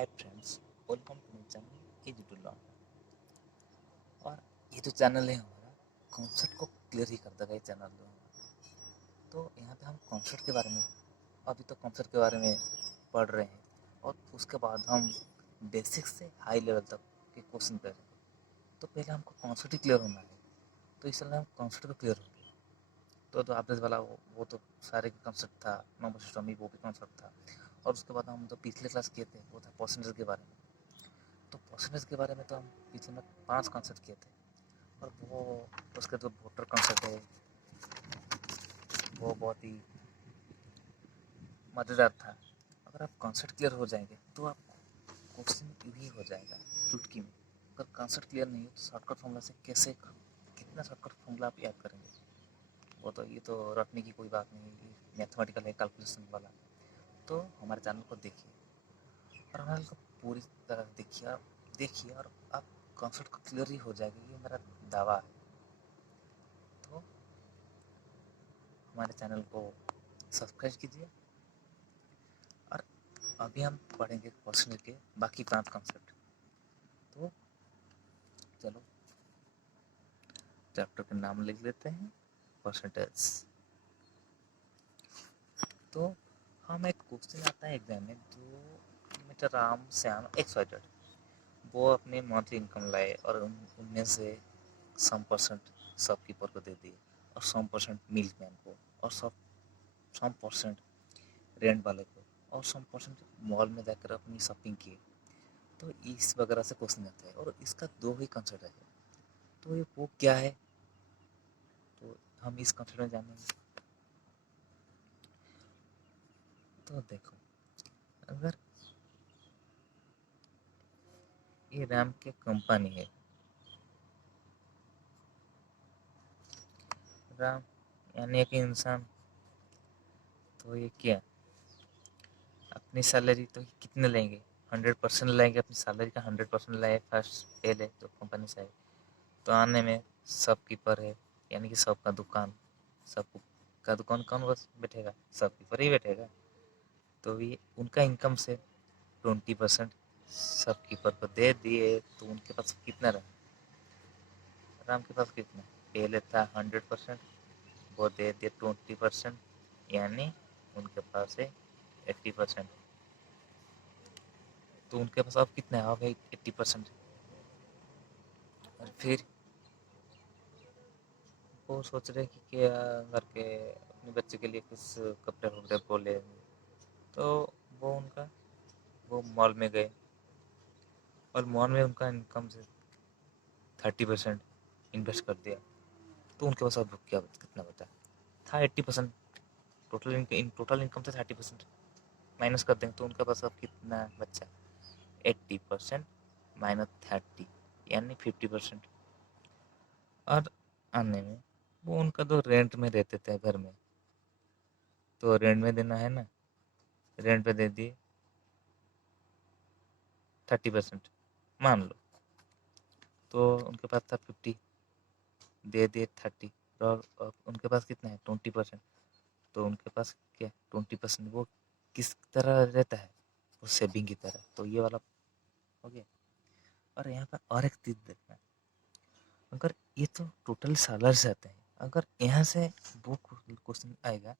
Hi friends, welcome to my channel easy to learn. और ये जो चैनल है हमारा, कॉन्सेप्ट को क्लियर ही कर देगा ये चैनल जो है। तो यहाँ पे हम कॉन्सेप्ट के बारे में अभी तो कॉन्सेप्ट के बारे में पढ़ रहे हैं, और उसके बाद हम बेसिक से हाई लेवल तक के क्वेश्चन पे रहे। तो पहले हमको कॉन्सेप्ट ही क्लियर होना है, तो इसलिए हम कॉन्सेप्ट को क्लियर हो गया। तो जो आपने वाला वो तो सारे कॉन्सेप्ट था, नंबर सिस्टम भी वो भी कॉन्सेप्ट था। और उसके बाद हम जो पिछले क्लास किए थे वो था परसेंटेज के बारे में। तो परसेंटेज के बारे में तो हम पीछे में 5 कॉन्सेप्ट किए थे, और वो उसका जो वोटर कॉन्सेप्ट है वो बहुत ही मज़ेदार था। अगर आप कॉन्सेप्ट क्लियर हो जाएंगे तो आप क्वेश्चन यूँ ही हो जाएगा चुटकी में। अगर कॉन्सेप्ट क्लियर नहीं हो तो शॉर्टकट फॉर्मूला से कैसे, कितना शॉर्टकट फॉर्मूला आप याद करेंगे। वो तो ये तो रटने की कोई बात नहीं, ये मैथमेटिकल है, कैलकुलेशन वाला। तो हमारे चैनल को देखिए और हमारे को पूरी तरह देखिए और आप कॉन्सेप्ट को क्लियर ही हो जाएगा, ये मेरा दावा है। तो हमारे चैनल को सब्सक्राइब कीजिए। और अभी हम पढ़ेंगे परसेंटेज के बाकी 5 कॉन्सेप्ट। तो चलो चैप्टर का नाम लिख लेते हैं, परसेंटेज। तो हम एक क्वेश्चन आता है एग्जाम में, जो मिस्टर राम श्याम एक्सवाइटेड वो अपने मंथली इनकम लाए और उनमें से सम परसेंट शॉपकीपर को दे दिए, और सम परसेंट मिल्कमैन को, और सम परसेंट रेंट वाले को, और सम परसेंट मॉल में जाकर अपनी शॉपिंग की। तो इस वगैरह से क्वेश्चन आता है, और इसका 2 ही कंसेप्ट है। तो ये वो क्या है, तो हम इस कंसेप्ट में जानेंगे। तो देखो, अगर ये रैम की कंपनी है, राम यानी एक इंसान, तो ये क्या अपनी सैलरी तो कितने लेंगे, 100% लेंगे, अपनी सैलरी का 100% लाए फर्स्ट पहले तो कंपनी से आए। तो आने में शॉपकीपर है, यानी कि शॉप का दुकान, शॉप का दुकान कौन बस बैठेगा, शॉपकीपर ही बैठेगा। तो ये उनका इनकम से 20% शॉपकीपर को दे दिए, तो उनके पास कितना रहा, राम के पास कितना, पहले था 100%, वो दे दिए 20%, यानी उनके पास है 80%। तो उनके पास अब कितना है, अब है 80%। और फिर वो सोच रहे कि क्या करके अपने बच्चे के लिए कुछ कपड़े वपड़े बोले। तो वो उनका वो मॉल में गए, और मॉल में उनका इनकम से 30% इन्वेस्ट कर दिया। तो उनके पास अब क्या कितना बचा, था 80%। टोटल इनकम से 30% माइनस कर देंगे, तो उनके पास अब कितना बचा, 80% माइनस 30, यानी 50%। और आने में वो उनका तो रेंट में रहते थे घर में, तो रेंट में देना है ना, रेंट पे दे दिए 30% मान लो। तो उनके पास था 50, दे दिए 30, और उनके पास कितना है 20%। तो उनके पास क्या 20% वो किस तरह रहता है, वो सेविंग की तरह। तो ये वाला हो गया। और यहाँ पर और एक चीज देखना, अगर ये तो टोटल सालर से आते हैं, अगर यहाँ से वो क्वेश्चन आएगा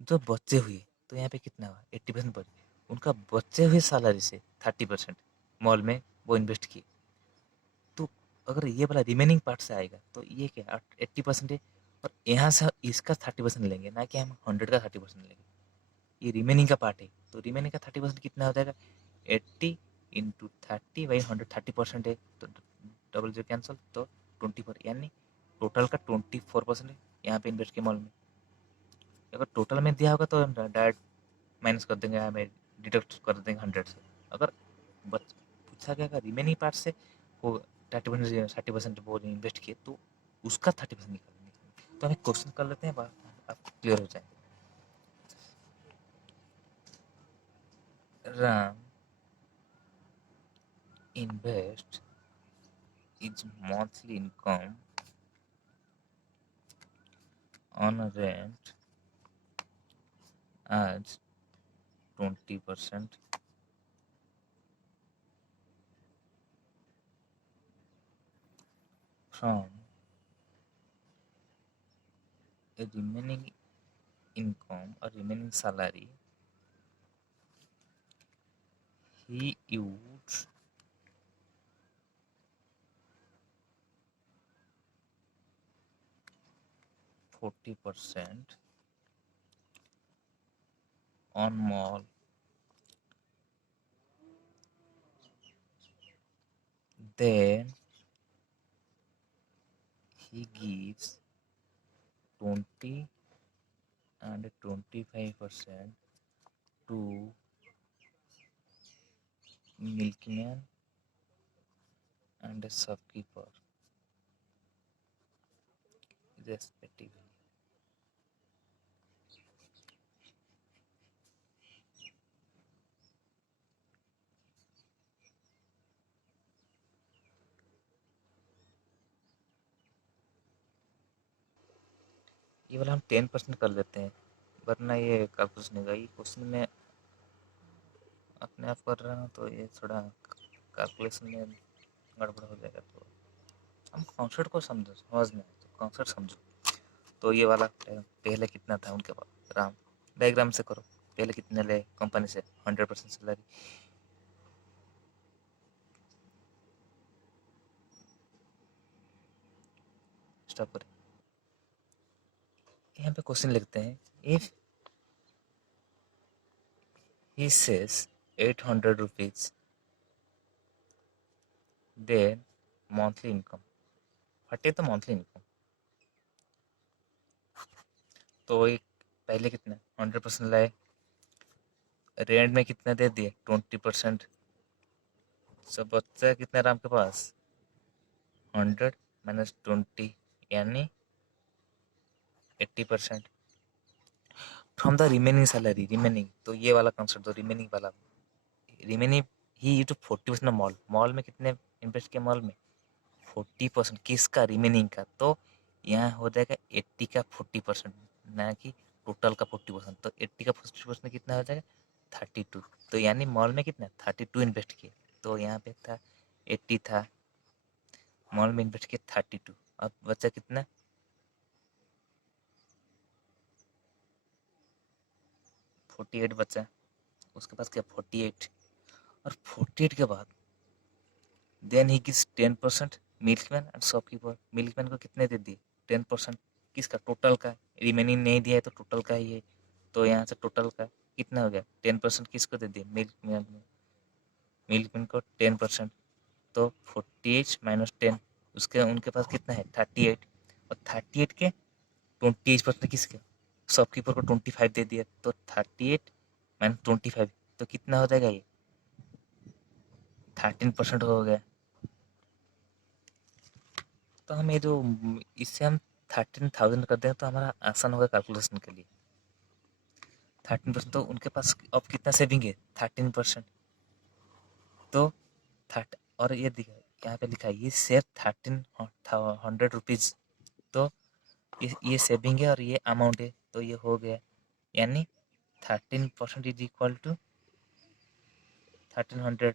जो बचे हुए, तो यहाँ पे कितना हुआ 80% बच, उनका बचे हुए सैलरी से 30% मॉल में वो इन्वेस्ट किए। तो अगर ये वाला रिमेनिंग पार्ट से आएगा तो ये क्या 80% है, और यहाँ से इसका 30% लेंगे, ना कि हम 100 का 30% लेंगे। ये रिमेनिंग का पार्ट है, तो रिमेनिंग का 30% कितना हो जाएगा, 80 × 30/100, 30% है, तो डबल जो कैंसिल, तो 24, यानी टोटल का 24% है यहाँ पे इन्वेस्ट के मॉल में। अगर टोटल में दिया होगा तो डायरेक्ट माइनस कर देंगे, हमें डिडक्ट कर देंगे 100 से। अगर बच पूछा गया रिमेनिंग पार्ट से वो 30% वो इन्वेस्ट किए, तो उसका 30% निकालेंगे। तो हमें क्वेश्चन कर लेते हैं, आपको क्लियर हो जाएंगे। Ram invest its monthly income on rent as 20%, from a remaining income or remaining salary, he used 40% on mall, then he gives 20 and 25% to milkman and a shopkeeper respectively. ये वाला हम 10% कर लेते हैं, वरना ये कैलकुलेशन नहीं होगा। ये क्वेश्चन में अपने आप कर रहा हूँ तो ये थोड़ा कैलकुलेशन में गड़बड़ हो जाएगा। तो हम कॉन्सेप्ट को समझ में तो कॉन्सेप्ट समझो। तो ये वाला पहले कितना था उनके पास, राम डायग्राम से करो। पहले कितने ले कंपनी से 100% सैलरी, स्टॉप करें। यहाँ पे क्वेश्चन लिखते हैं, if he says 800 rupees, then monthly income, हटे तो मंथली इनकम। तो एक पहले कितना 100% लाए, रेंट में कितना दे दिए 20%, सब बच्चा कितना राम के पास 100 माइनस 20 यानी 80% from the remaining salary. Remaining तो ये वाला कंसेप्ट, तो रिमेनिंग वाला, रिमेनिंग ही यूज 40% मॉल, मॉल में कितने इन्वेस्ट किया, मॉल में 40%, किसका रिमेनिंग का। तो यहाँ हो जाएगा 80 का 40%, ना कि टोटल का 40%। तो 80 का 40% कितना हो जाएगा 32। तो यानी मॉल में कितना 32 इन्वेस्ट किए। तो यहाँ पे था 80 था, मॉल में इन्वेस्ट किया 32, अब बचा कितना 48 बचा। उसके पास क्या 48, और 48 के बाद देन ही gives 10% milkman and shopkeeper. Milkman को कितने दे दिए 10%, किसका टोटल का, रिमेनिंग नहीं दिया है तो टोटल का ही है। तो यहाँ से टोटल का कितना हो गया 10% किसको दे दिए मिल्कमैन, मिल्कमैन को 10%। तो 48 माइनस 10, उसके उनके पास कितना है 38, और 38 के 28% किसके, शॉपकीपर को 25 दे दिया। तो 38 माइनस 25, तो कितना हो जाएगा ये 13% हो गया। तो हम ये जो इससे हम 13,000 कर दें तो हमारा आसान होगा कैलकुलेशन के लिए। 13%, तो उनके पास अब कितना सेविंग है 13%। तो थर्ट, और ये दिखा यहाँ पे लिखा है ये सेव 1300 रुपीज़। तो ये सेविंग है और ये अमाउंट है, तो ये हो गया, यानी 13% इज इक्वल टू 1300।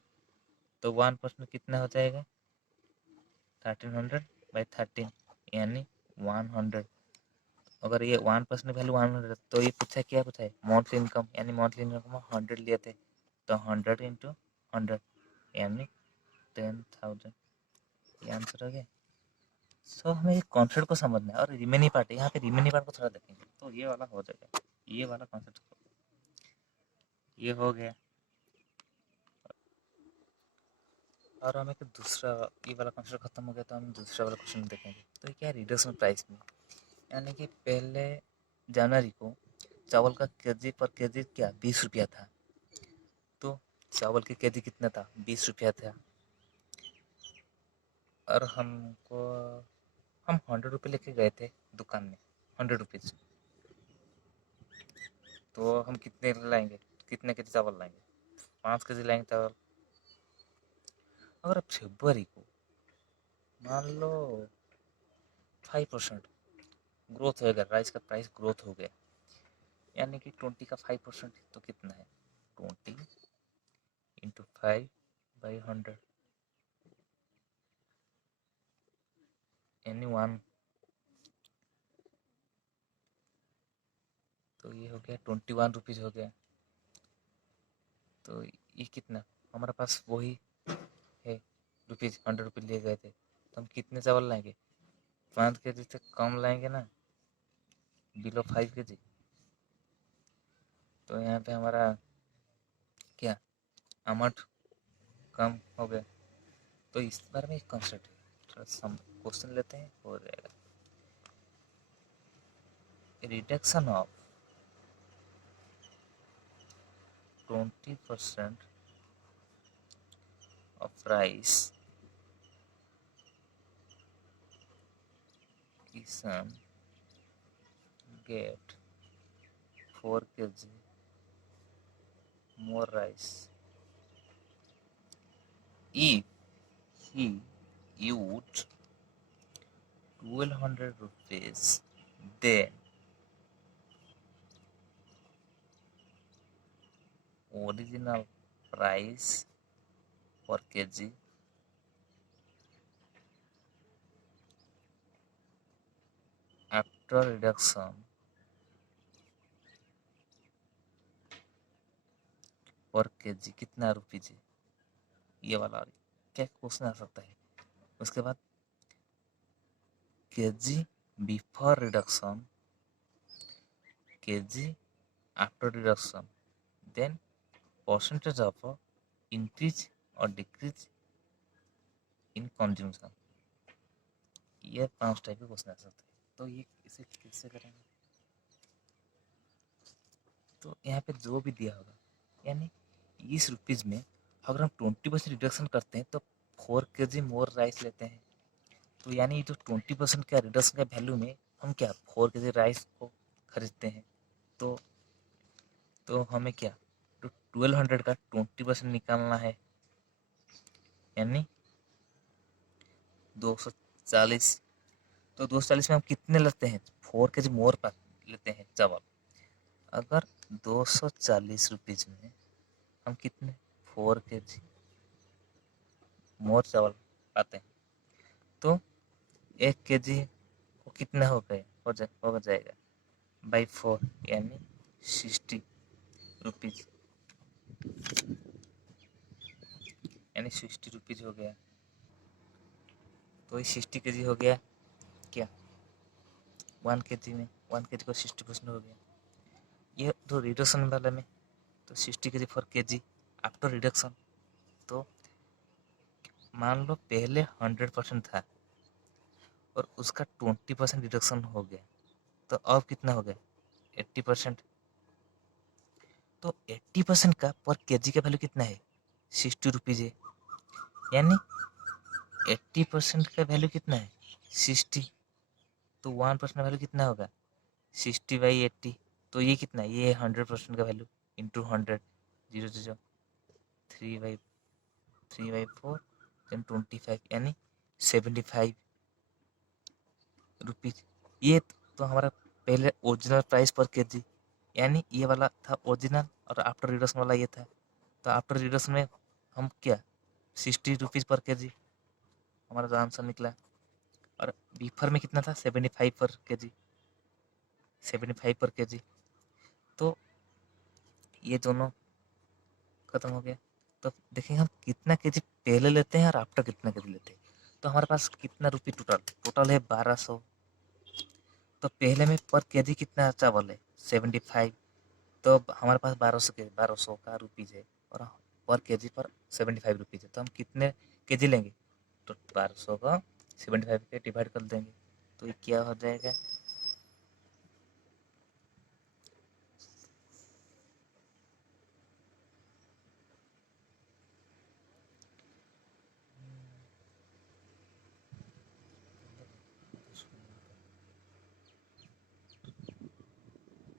तो 1% कितना हो जाएगा 1300 बाई 13 यानी 100। अगर ये 1% वैल्यू 100, तो ये पूछा क्या पूछा है मंथली इनकम, यानी मंथली इनकम 100 लिए थे, तो 100 इंटू 100 यानी 10,000, ये आंसर हो गया। सो हमें ये कॉन्सेप्ट को समझना है, और रिमेनिंग पार्ट, यहाँ पे रिमेनिंग पार्ट को थोड़ा देखेंगे तो ये वाला हो जाएगा, ये वाला कॉन्सेप्ट ये हो गया। और हमें दूसरा ये वाला क्वेश्चन खत्म हो गया, तो हम दूसरा वाला क्वेश्चन देखेंगे। तो ये क्या है रिडक्शन प्राइस में, यानी कि पहले जनवरी को चावल का केजी पर केजी क्या 20 रुपया था। तो चावल की केजी कितना था 20 रुपया था, और हमको हम 100 रुपये लेके गए थे दुकान में 100 रुपीज़। तो हम कितने लाएंगे, कितने केजी चावल लाएंगे 5 केजी लाएंगे चावल। अगर अब फेब्रुआरी को मान लो 5% ग्रोथ हो गया, राइस का प्राइस ग्रोथ हो गया, यानी कि 20 का 5% तो कितना है 20 इंटू 5 बाई 100, यानी 1, तो ये हो गया 21 रुपीज़ हो गया। तो ये कितना, हमारे पास वही है रुपीज़, 100 रुपीज़ लिए गए थे, तो हम कितने चावल लाएंगे? 5 केजी से कम लाएंगे ना, बिलो 5 केजी। तो यहाँ पे हमारा क्या अमाउंट कम हो गया। तो इस बारे में एक कॉन्सेप्ट है, थोड़ा सा क्वेश्चन लेते हैं, हो जाएगा। Reduction of 20% of rice Kisan get 4 kg more rice if he used 1200 rupees, then original price per kg after reduction पर kg कितना रुपीज? ये वाला क्या क्वेश्चन आ सकता है। उसके बाद kg before reduction, kg after reduction, then percentage of increase or decrease in consumption। ये 5 टाइप के क्वेश्चन आ सकते हैं। तो ये इसे कैसे करेंगे? तो यहाँ पे जो भी दिया होगा, यानी इस रुपीज़ में अगर हम 20% रिडक्शन करते हैं तो 4 kg मोर राइस लेते हैं। तो यानी जो 20% का रिडक्शन का वैल्यू में हम क्या 4 kg राइस को खरीदते हैं। तो हमें क्या, तो 1200 का 20% निकालना है, यानी 240। तो 240 में हम कितने लेते हैं? 4 kg मोर लेते हैं चावल। अगर 240 रुपीज़ में हम कितने 4 kg मोर चावल पाते हैं, तो 1 kg को कितना हो जाएगा बाई 4, यानी 60 रुपीज़, यानी 60 रुपीज़ हो गया। तो ये 60 kg हो गया क्या 1 kg में, 1 kg को 60% हो गया। ये तो रिडक्शन वाले में तो 60 kg for kg after reduction. तो मान लो पहले 100% था और उसका 20% रिडक्शन हो गया, तो अब कितना हो गया 80%। तो 80% का पर केजी का वैल्यू कितना है 60 रुपीज़ है, यानी 80% का वैल्यू कितना है 60। तो 1% वैल्यू कितना होगा 60/80। तो ये कितना है, ये 100% का वैल्यू इंटू 100, 0 3/4 देन 25, यानी 75 रुपीज़। ये तो हमारा पहले ओरिजिनल प्राइस पर केजी, यानी ये वाला था ओरिजिनल और आफ्टर रिडक्शन वाला ये था। तो आफ्टर रिडक्शन में हम क्या 60 रुपीज़ पर केजी हमारा जो आंसर निकला। और बीफर में कितना था 75 पर केजी, 75 पर केजी। तो ये दोनों खत्म हो गया। तो देखेंगे हम कितना केजी पहले लेते हैं और आफ्टर कितना केजी लेते हैं। तो हमारे पास कितना रुपये टोटल है 1200। तो पहले में पर केजी कितना चावल है 75। तो हमारे पास 1200 का रुपीज़ है और पर केजी पर 75 रुपीज़ है। तो हम कितने केजी लेंगे, तो 1200 का 75 के डिवाइड कर देंगे। तो ये क्या हो जाएगा,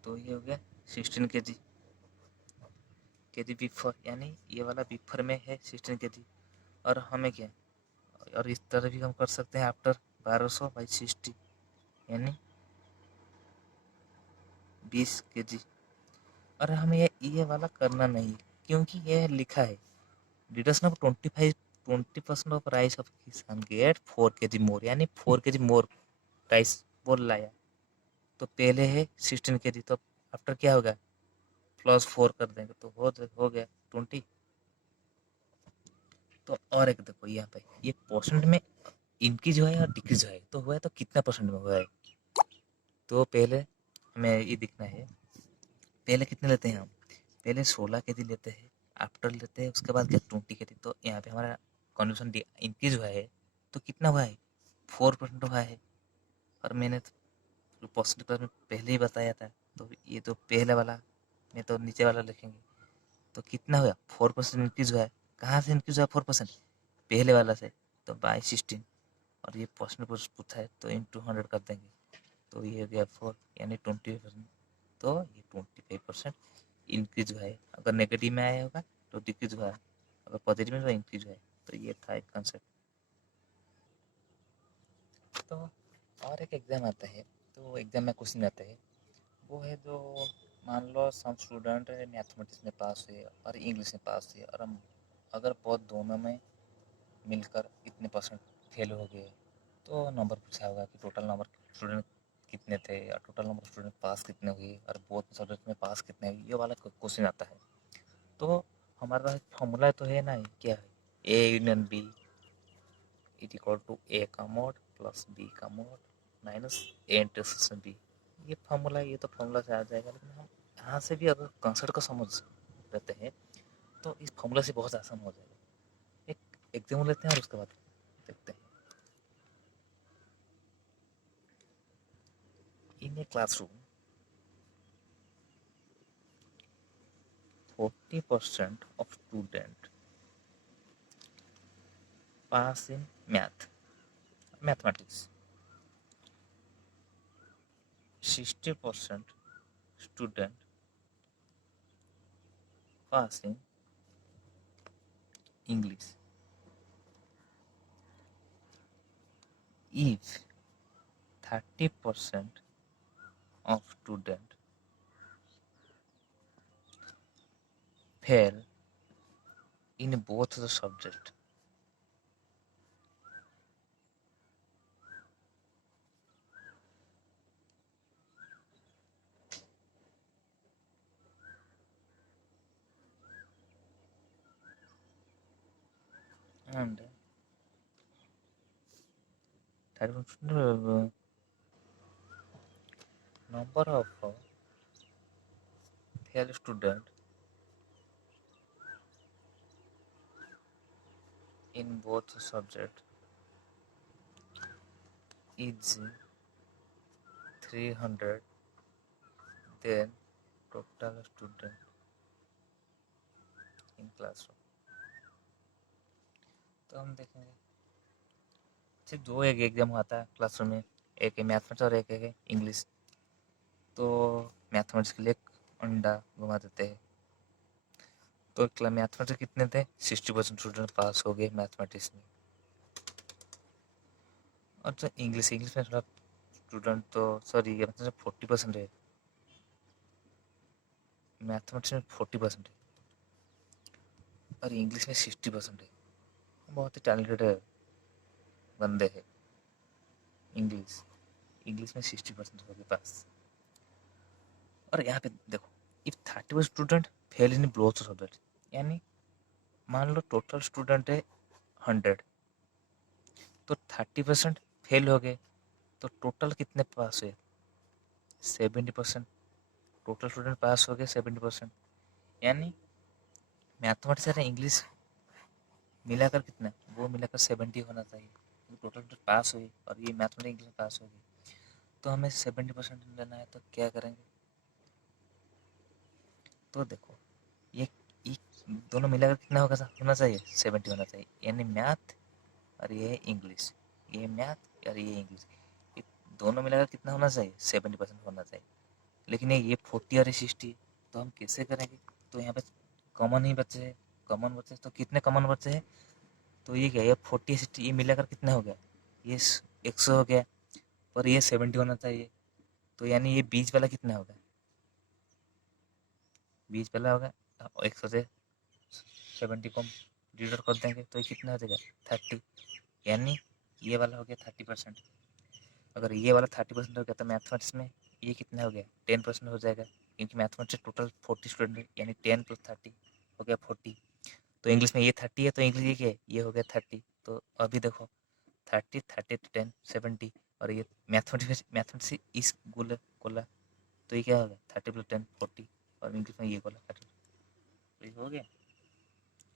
तो ये हो गया 16 केजी बिफर, यानी ये वाला बिफर में है 16 केजी। और हमें क्या, और इस तरह भी हम कर सकते हैं आफ्टर 1200/60, यानी 20 केजी। और हमें ये वाला करना नहीं, क्योंकि ये लिखा है deduction of 20% of rice of किसान गेट 4 kg मोर, यानी 4 kg मोर राइस बोल लाया। तो पहले है 16 kg, तो आफ्टर क्या होगा +4 कर देंगे तो हो गया 20। तो और एक देखो यहाँ पे ये परसेंट में इंक्रीज हुआ है और डिक्रीज हुआ है, तो हुआ है तो कितना परसेंट में हुआ है। तो पहले हमें ये दिखना है, पहले कितने लेते हैं हम, पहले 16 kg लेते हैं, आफ्टर लेते हैं उसके बाद क्या 20 kg। तो यहाँ पे हमारा कंडीशन इंक्रीज हुआ है तो कितना हुआ है 4% हुआ है। और मैंने तो परसेंट क्लास में पहले ही बताया था, तो ये तो पहले वाला में तो नीचे वाला लिखेंगे। तो कितना हुआ 4% इंक्रीज हुआ है। कहाँ से इंक्रीज हुआ 4%, पहले वाला से, तो बाई 16। और ये परसेंट पूछा है तो इंटू 100 कर देंगे, तो ये हो गया 4 यानी 25%। तो ये 25% इंक्रीज हुआ है। अगर नेगेटिव में आया होगा तो डिक्रीज हुआ है, अगर पॉजिटिव में तो इंक्रीज हुआ है। तो ये था एक कंसेप्ट। तो और एक एग्जाम आता है, तो एग्जाम में क्वेश्चन आता है, वो है जो मान लो सम स्टूडेंट मैथमेटिक्स में पास हुए और इंग्लिश में पास हुए, और हम अगर बहुत दोनों में मिलकर इतने परसेंट फेल हो गए, तो नंबर पूछा होगा कि टोटल नंबर स्टूडेंट कितने थे और टोटल नंबर स्टूडेंट पास कितने हुए और बहुत सब्जेक्ट में पास कितने हुए, ये वाला क्वेश्चन आता है। तो हमारा फॉर्मूला तो है ना, क्या है, A union B is equal to A का मोड प्लस बी का mod minus A intersection B. ये फार्मूला, ये तो फार्मूला से आ जाएगा, लेकिन हम यहाँ से भी अगर कंसेप्ट को समझ लेते हैं तो इस फार्मूला से बहुत आसान हो जाएगा। एक एग्जाम्पल लेते हैं और उसके बाद देखते हैं। इन a classroom 40% of student pass in mathematics, 60% student pass in English. If 30% of student fail in both the subject, and 30% number of fail student in both subject is 300, then total student in classroom। तो हम देखेंगे सिर्फ दो एक exam होता है classroom में, एक है मैथमेटिक्स और एक है इंग्लिश। तो मैथमेटिक्स के लिए एक अंडा घुमा देते हैं। तो मैथमेटिक्स कितने थे 60% स्टूडेंट पास हो गए मैथमेटिक्स में। और जो इंग्लिश में थोड़ा स्टूडेंट तो सॉरी ये मतलब 40% है, मैथमेटिक्स में 40% है और इंग्लिश में 60% है। बहुत ही टैलेंटेड है बंदे हैं। इंग्लिश में 60% हो गए पास। और यहाँ पे देखो if 30% student fail in both subject, यानी मान लो टोटल स्टूडेंट है 100, तो 30% फेल हो गए, तो टोटल कितने पास हुए 70%। टोटल स्टूडेंट पास हो गए 70%, यानी मैथमेटिक्स और इंग्लिश मिलाकर कितना, वो मिलाकर 70 होना चाहिए। टोटल स्टूडेंट पास हुई और ये मैथमेटिक्स इंग्लिश पास होगी, तो हमें 70% लेना है। तो क्या करेंगे, तो देखो ये दोनों मिलाकर कितना होना चाहिए 70 होना चाहिए, यानी मैथ और ये इंग्लिश, ये मैथ और ये इंग्लिश, ये दोनों मिलाकर कितना होना चाहिए 70% होना चाहिए। लेकिन ये 40 और 60, तो हम कैसे करेंगे। तो यहाँ पे कॉमन ही बचे हैं, कॉमन बचे तो कितने कॉमन बचे हैं, तो ये क्या, ये 40 60 ये मिलाकर कितना हो गया, ये 100 हो गया, पर ये 70 होना चाहिए। तो यानी ये बीच वाला कितना होगा, बीच वाला होगा 100 से 70 को डिवाइड कर देंगे तो ये कितना हो जाएगा 30, यानी ये वाला हो गया 30%। अगर ये वाला 30% हो गया तो मैथमेटिक्स में ये कितना हो गया 10% हो जाएगा, क्योंकि मैथमेटिक्स टोटल 40 स्टूडेंट है, यानी 10 + 30 हो गया 40। तो इंग्लिश में ये 30 है, तो इंग्लिश ये क्या है, ये हो गया 30। तो अभी देखो 30 30 to 10 70, और ये मैथमेटिक्स इस गोला गोला, तो ये क्या हो गया 30 + 10 40, और इंग्लिश में ये गोला 30। तो ये हो गया,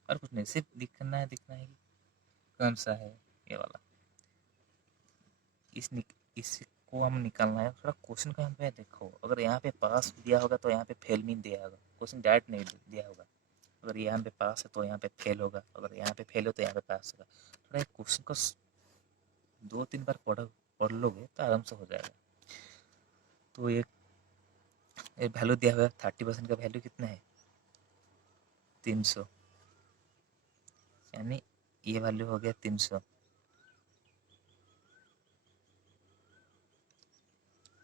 और कुछ नहीं, सिर्फ दिखना है कि कौन सा है ये वाला। इसको हम निकालना है। थोड़ा क्वेश्चन का हम पे देखो, अगर यहाँ पे पास दिया होगा तो यहाँ पे फेल नहीं दिया होगा, क्वेश्चन डायरेक्ट नहीं दिया होगा। अगर यहाँ पे पास है तो यहाँ पे फेल होगा, अगर यहाँ पे फेल हो तो यहाँ पे पास होगा। थोड़ा एक क्वेश्चन को 2-3 बार पढ़ लोगे तो आराम से हो जाएगा। तो एक वैल्यू दिया हुआ है, 30% का वैल्यू कितना है 300, यानी ये वैल्यू हो गया 300।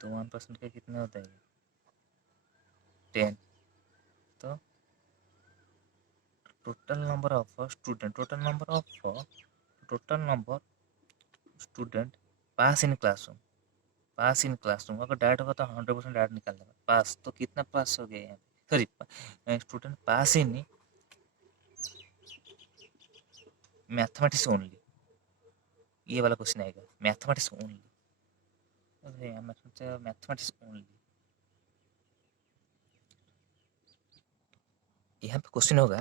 तो 1% का कितना होता है 10। तो total number of student pass in classroom अगर डायरेक्ट होगा तो 100% डायरेक्ट निकाल देगा पास। तो कितना पास हो गया यहाँ, sorry student pass in mathematics only, ये वाला क्वेश्चन आएगा मैथमेटिक्स ओनली। मैथमेटिक्स ओनली, यहाँ पे क्वेश्चन होगा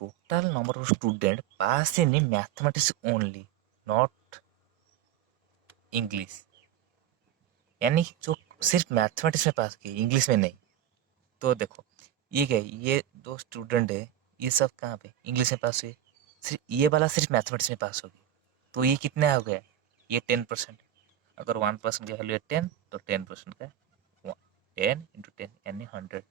total number of student pass in mathematics only, not English, यानी जो सिर्फ मैथमेटिक्स में पास किए, इंग्लिश में नहीं। तो देखो ये क्या है, ये 2 स्टूडेंट है, ये सब कहाँ पे इंग्लिश में पास हुए, सिर्फ ये वाला सिर्फ मैथमेटिक्स में पास हो गया। तो ये कितना हो गया, ये 10%। अगर 1% की वैल्यू है 10, तो 10% का 10 × 10 यानी 100।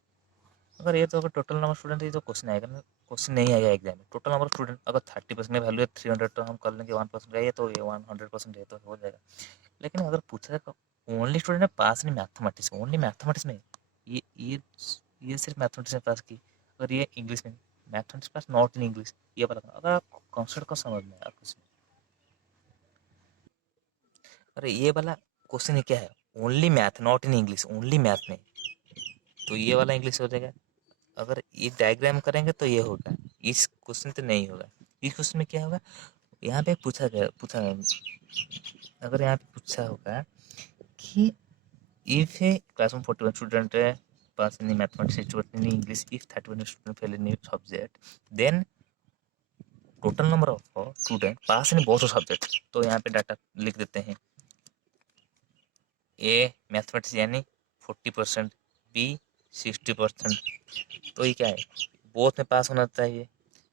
अगर ये तो अगर टोटल नंबर स्टूडेंट, ये तो क्वेश्चन आएगा ना, क्वेश्चन नहीं आएगा एग्जाम में। टोटल नंबर स्टूडेंट अगर 30% की वैल्यू है 300, तो हम कर लेंगे 1% का, ये तो ये 100% है तो हो जाएगा। लेकिन अगर पूछा जाए ओनली स्टूडेंट है पास नहीं मैथमेटिक्स, ओनली मैथमेटिक्स में, ये ये ये सिर्फ मैथमेटिक्स में पास की, अगर ये इंग्लिश में mathematics pass not in English, ये पता अगर आप कॉन्सेप्ट को समझ में आप कुछ। अरे ये वाला क्वेश्चन क्या है, only math not in English, only math में, तो ये वाला इंग्लिश हो जाएगा। अगर ये डायग्राम करेंगे तो ये होगा, इस क्वेश्चन तो नहीं होगा। इस क्वेश्चन में क्या होगा, यहाँ पे पूछा अगर यहाँ पे पूछा होगा कि if a classroom 41 student pass in mathematics, 81 in English, if 31 student fail in each subject, then total number of student pass in both subjects। तो यहाँ पे डाटा लिख देते हैं, ए मैथमेटिक्स यानी 40%, बी 60%। तो ये क्या है, बोथ में पास होना चाहिए,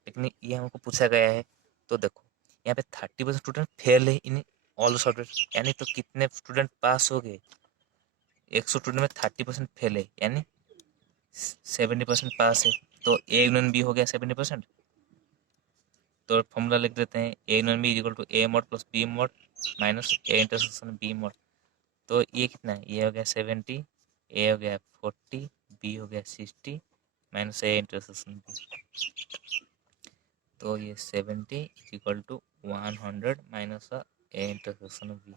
लेकिन ये हमको पूछा गया है। तो देखो यहाँ पे 30% स्टूडेंट फेल है इन ऑल सब्जेक्ट, यानी तो कितने स्टूडेंट पास हो गए, 100 स्टूडेंट में 30% फेल है, यानी 70% पास है। तो ए यूनियन बी हो गया 70%। तो फॉर्मूला लिख देते हैं, A union B equal to A mod plus B mod minus A intersection B mod. तो ये कितना है, ये हो गया 70, ए हो गया 40, बी हो गया 60 माइनस ए इंटरसेक्शन बी। तो ये 70 equal to 100 minus A intersection B.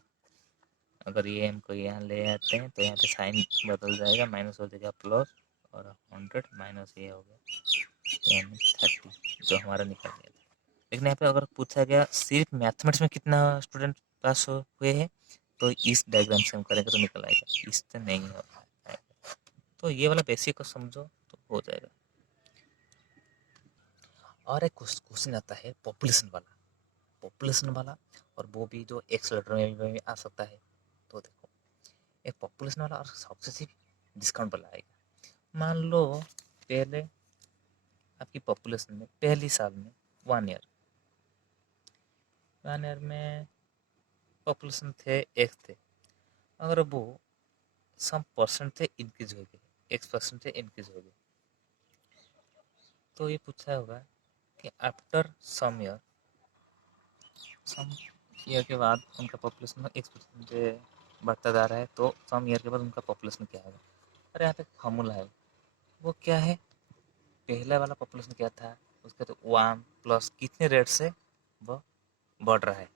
अगर ये हमको यहाँ ले आते हैं तो यहाँ पे साइन बदल जाएगा, माइनस हो जाएगा प्लस, और 100 माइनस ये हो गया यानी 30, जो हमारा निकल गया था। लेकिन यहाँ पे अगर पूछा गया सिर्फ मैथमेटिक्स में कितना स्टूडेंट पास हुए हैं, तो इस डायग्राम से हम करेंगे तो निकल आएगा, इससे नहीं हो पाएगा। तो ये वाला बेसिक को समझो तो हो जाएगा। और एक क्वेश्चन आता है पॉपुलेशन वाला, और वो भी जो एक्सेलेटर में भी आ सकता है। तो देखो एक पॉपुलेशन वाला और सक्सेसिव डिस्काउंट वाला आएगा। मान लो पहले आपकी पॉपुलेशन में पहली साल में 1 ईयर में पॉपुलेशन थे x थे, अगर वो सम परसेंट थे इंक्रीज हो गए, x% थे इंक्रीज हो गए, तो ये पूछा होगा कि आफ्टर सम ईयर के बाद उनका पॉपुलेशन x% बढ़ता जा रहा है, तो सम ईयर के बाद उनका पॉपुलेशन क्या होगा। अरे यहाँ पे फॉर्मूला है, वो क्या है, पहला वाला पॉपुलेशन क्या था उसका तो 1 प्लस कितने रेट से वह बढ़ रहा है,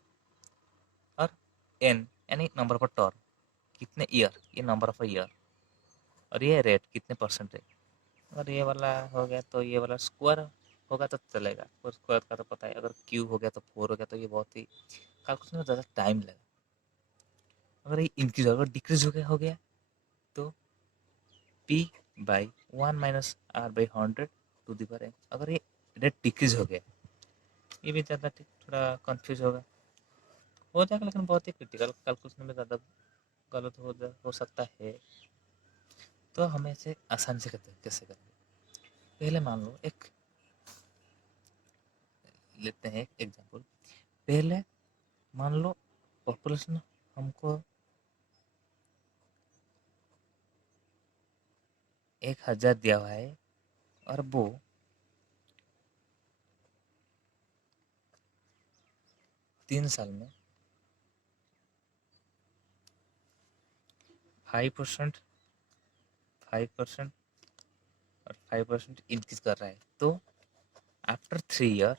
और n यानी नंबर ऑफ टर्म, कितने ईयर, ये नंबर ऑफ ईयर, और ये रेट कितने परसेंट है। अगर ये वाला हो गया तो ये वाला स्क्वायर होगा तो चलेगा, और स्क्वायर का तो पता है, अगर क्यू हो गया तो 4 हो गया, तो ये बहुत ही कैलकुलेशन में ज़्यादा टाइम लगेगा। अगर ये इंक्रीज अगर डिक्रीज हो गया तो p by 1 minus R by 100 to the power n। अगर ये रेट डिक्रीज हो गया, ये भी ज़्यादा थोड़ा कंफ्यूज हो जाएगा, लेकिन बहुत ही क्रिटिकल कैलकुलेशन में ज़्यादा गलत हो सकता है। तो हमें इसे आसानी से कैसे करेंगे, पहले मान लो एक लेते हैं एग्जांपल। पहले मान लो पॉपुलेशन हमको 1000 दिया हुआ है, और वो 3 साल में 5% 5% और 5% इंक्रीज कर रहा है। तो आफ्टर 3 ईयर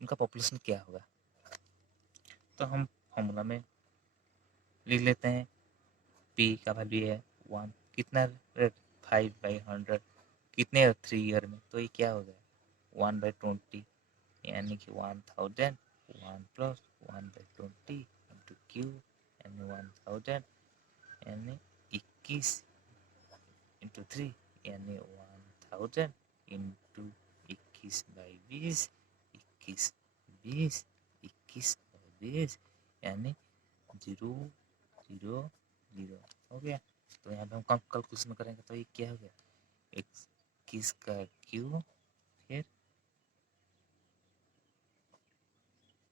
उनका पॉपुलेशन क्या होगा, तो हम फॉर्मूला में लिख लेते हैं। p का वैल्यू है 1, कितना रेट 5/100, कितने 3 ईयर में, तो ये क्या हो गया 1/20, यानी कि 1000, 1 प्लस 1/20 इंटू क्यू, यानी 1000, यानी 21 इंटू 3, यानी 1000 इंटू 21/20, 21/20, 21/20, यानी 0 0 0 हो गया। तो यहाँ पे हम कम कैलकुलेशन करेंगे तो ये क्या हो गया 21 का क्यू, फिर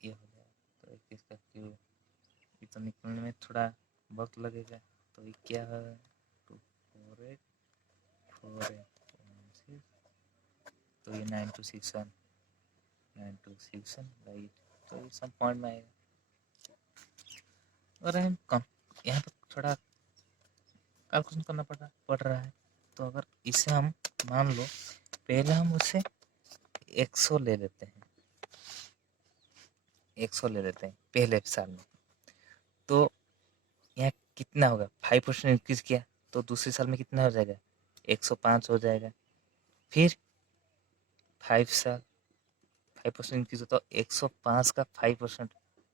ये हो गया, तो 21 का क्यू, ये तो निकलने में थोड़ा वक्त लगेगा, तो ये क्या है 248 4816, तो ये 9261 9261 राइट, तो ये सब पॉइंट में आएगा। अगर हम कम यहाँ पर थोड़ा कैलकुलेशन करना पड़ रहा है, तो अगर इसे हम मान लो पहले हम उसे 100 ले लेते हैं, 100 ले लेते हैं पहले साल में, तो यहाँ कितना होगा 5% इंक्रीज किया, तो दूसरे साल में कितना हो जाएगा 105 हो जाएगा। फिर 5% इंक्रीज होता है, 105 का 5%,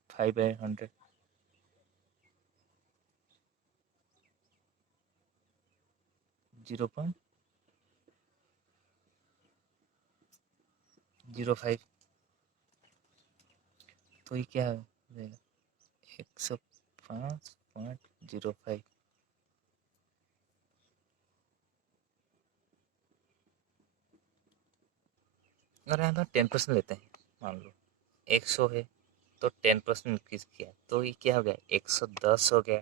5/100, 0.05, तो ये क्या हो जाएगा 105.05। अगर यहाँ पर 10% लेते हैं, मान लो 100 है तो 10% इंक्रीज किया, तो ये क्या हो गया 110 हो गया,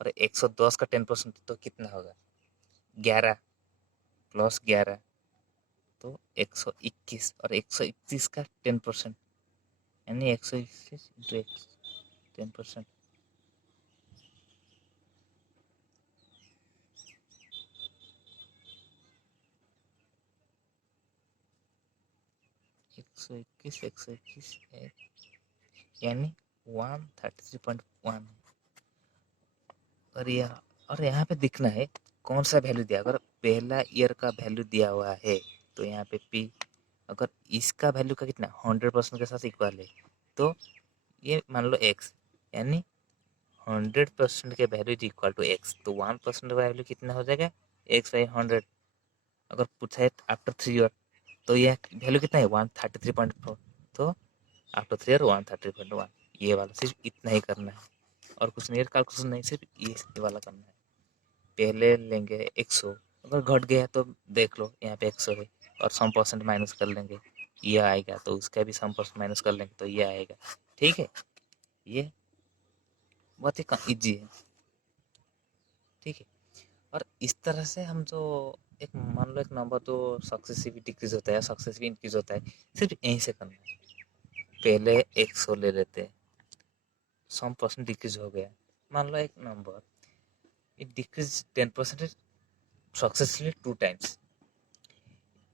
और 110 का 10% तो कितना होगा 11 प्लस 11, तो 121, और 121 का 10%, यानी 121 इंटू 10%, 121 यानी 133.1। और यहाँ पे दिखना है कौन सा वैल्यू दिया, अगर पहला ईयर का वैल्यू दिया हुआ है तो यहाँ पे p, अगर इसका वैल्यू का कितना 100% के साथ इक्वल है, तो ये मान लो x, यानी 100% के value is equal to x, तो 1% का वैल्यू कितना हो जाएगा x/100। अगर पूछा है आफ्टर 3 ईयर, तो यह वैल्यू कितना है 133.4, तो आफ्टर 3 ईयर 130.1। ये वाला सिर्फ इतना ही करना है, और कुछ नहीं, कैलकुलेशन नहीं, सिर्फ ये वाला करना है। पहले लेंगे 100, अगर घट गया तो देख लो यहाँ पे 100 है, और 100% माइनस कर लेंगे, ये आएगा, तो उसका भी 100% माइनस कर लेंगे तो ये आएगा। ठीक है, ये बहुत ही ईजी है। ठीक है, और इस तरह से हम जो एक मान लो एक नंबर तो सक्सेसिव डिक्रीज होता है, सक्सेसिव इंक्रीज होता है, सिर्फ यहीं से करना है। पहले 100 ले लेते हैं, 100% डिक्रीज हो गया, मान लो एक number it decreased 10% successfully 2 times,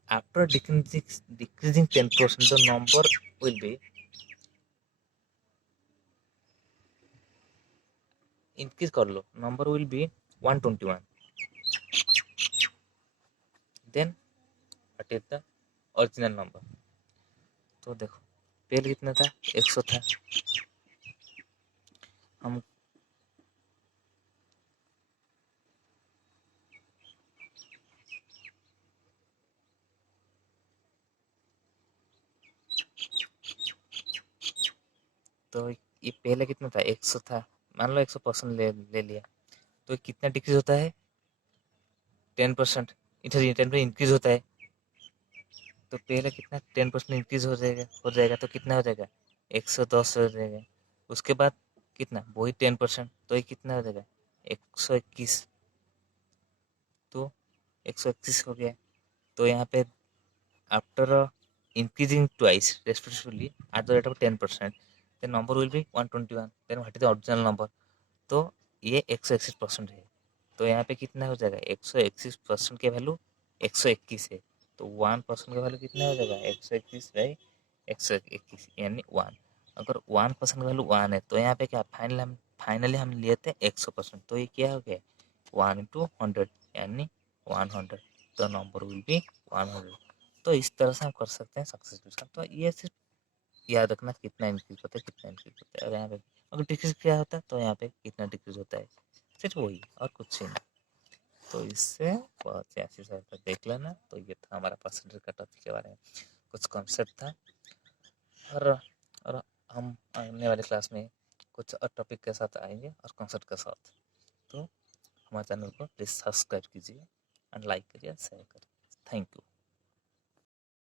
after decreasing 10% the number will be increase कर लो, number will be 121, then what is the original number? तो देखो पहले कितना था, 100 था, हम तो ये पहले कितना था, 100 था, मान लो 100% ले लिया, तो कितना डिक्रीज होता है, 10%, इधर 10% इंक्रीज होता है, तो पहले कितना 10% इंक्रीज हो जाएगा तो कितना हो जाएगा, 110 हो जाएगा, उसके बाद कितना वही 10%, तो ये कितना हो जाएगा, 121, तो 121 हो गया, तो यहाँ पे after increasing twice respectively at the rate of 10%, the number will be 121, then what is the original number? तो ये 121% है, तो यहाँ पे कितना हो जाएगा, 121% के वैल्यू 121 है, तो 1% का वैल्यू कितना हो जाएगा, 121 बाई 121 यानी 1। अगर 1% का वैल्यू 1 है तो यहाँ पे क्या फाइनली हम लिए थे 100%, तो ये क्या हो गया, 1 into 100 यानी 100, तो नंबर विल बी 100। तो इस तरह से हम कर सकते हैं सक्सेसफुल का। तो ये सिर्फ याद रखना कितना इंक्रीज होता है, कितना इंक्रीज होता है, और यहाँ पे अगर डिक्रीज क्या होता है तो यहाँ पे कितना डिक्रीज होता है, सिर्फ वही और कुछ ही नहीं। तो इससे बहुत ही अच्छी से देख लेना। तो ये था हमारा परसेंटेज का टॉपिक के बारे में कुछ कॉन्सेप्ट था, और हम आने वाले क्लास में कुछ और टॉपिक के साथ आएंगे और कॉन्सेप्ट के साथ। तो हमारे चैनल को प्लीज़ सब्सक्राइब कीजिए एंड लाइक करिए, शेयर करिए। Thank you.